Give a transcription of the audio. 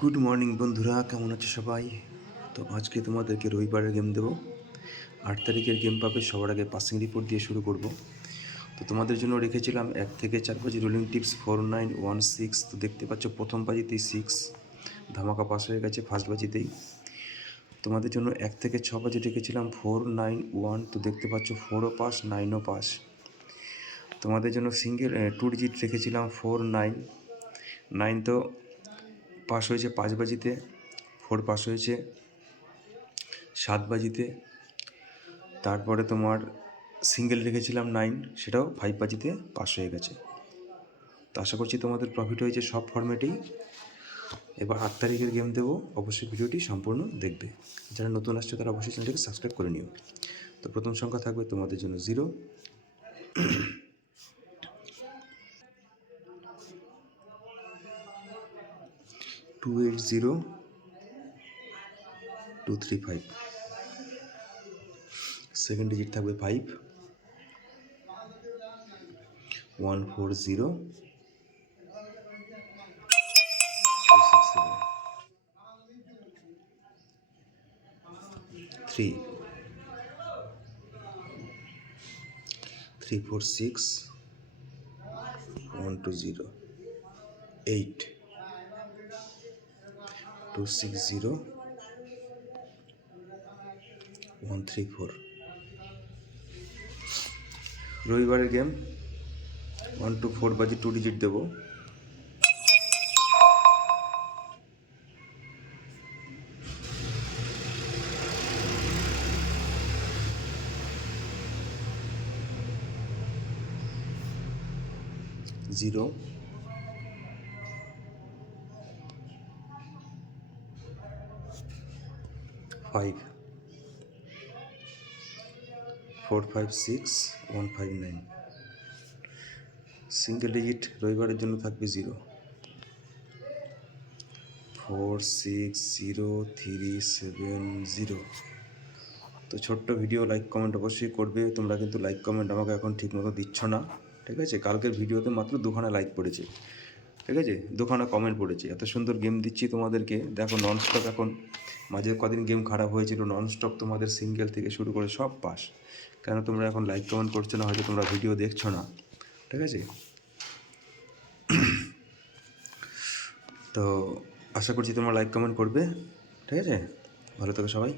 Good morning বন্ধুরা, কেমন আছে সবাই? তো আজকে তোমাদেরকে রবিবারের গেম দেবো। 8 তারিখের গেম পাবে। সবার আগে পাসিং রিপোর্ট দিয়ে শুরু করব। তো তোমাদের জন্য রেখেছিলাম 1 থেকে 4 বাজি রোলিং টিপস 4916। তো দেখতে পাচ্ছ প্রথম বাজিতেই 6 ধামাকা পাস হয়ে গেছে ফার্স্ট বাজিতেই। তোমাদের জন্য 1 থেকে 6 বাজি রেখেছিলাম 491। তো দেখতে পাচ্ছ 4ও পাস 9ও পাস। তোমাদের জন্য সিঙ্গেল 2 ডিজিট রেখেছিলাম 499। তো পাস হয়েছে 5 বাজিতে। 4 পাস হয়েছে 7 বাজিতে। তারপরে তোমার সিঙ্গেল রেখেছিলাম 9, সেটাও 5 বাজিতে পাস হয়ে গেছে। তো আশা করছি তোমাদের প্রফিট হয়েছে সব ফরম্যাটেই। এবার 8 তারিখের গেম দেবো, অবশ্যই ভিডিওটি সম্পূর্ণ দেখবে। যারা নতুন আসছে তারা অবশ্যই চ্যানেলটিকে সাবস্ক্রাইব করে নিও। তো প্রথম সংখ্যা থাকবে তোমাদের জন্য 0, 280 235। সেকেন্ড ডিজিট থাকবে 5, 140 267। 3, 346 120। 8, 260 134। রবিবারের গেম 1 to 4 বাজে 2 ডিজিট দেবো। 0, 5, 456 159। সিঙ্গেল ডিজিট রবিবারের জন্য থাকবে 0, 460 370। তো ছোট্ট ভিডিও, লাইক কমেন্ট অবশ্যই করবে। তোমরা কিন্তু লাইক কমেন্ট আমাকে এখন ঠিকমতো দিচ্ছ না, ঠিক আছে? কালকের ভিডিওতে মাত্র 2খানা লাইক পড়েছে, ঠিক আছে? 2খানা কমেন্ট পড়েছে। এত সুন্দর গেম দিচ্ছি তোমাদেরকে, দেখো ননস্টপ। এখন মাঝে কদিন গেম খারাপ হয়েছিল, ননস্টপ তোমাদের সিঙ্গেল থেকে শুরু করে সব পাস। কেন তোমরা এখন লাইক কমেন্ট করছো না? হয়তো তোমরা ভিডিও দেখছো না, ঠিক আছে? তো আশা করছি তোমরা লাইক কমেন্ট করবে, ঠিক আছে? ভালো থেকো সবাই।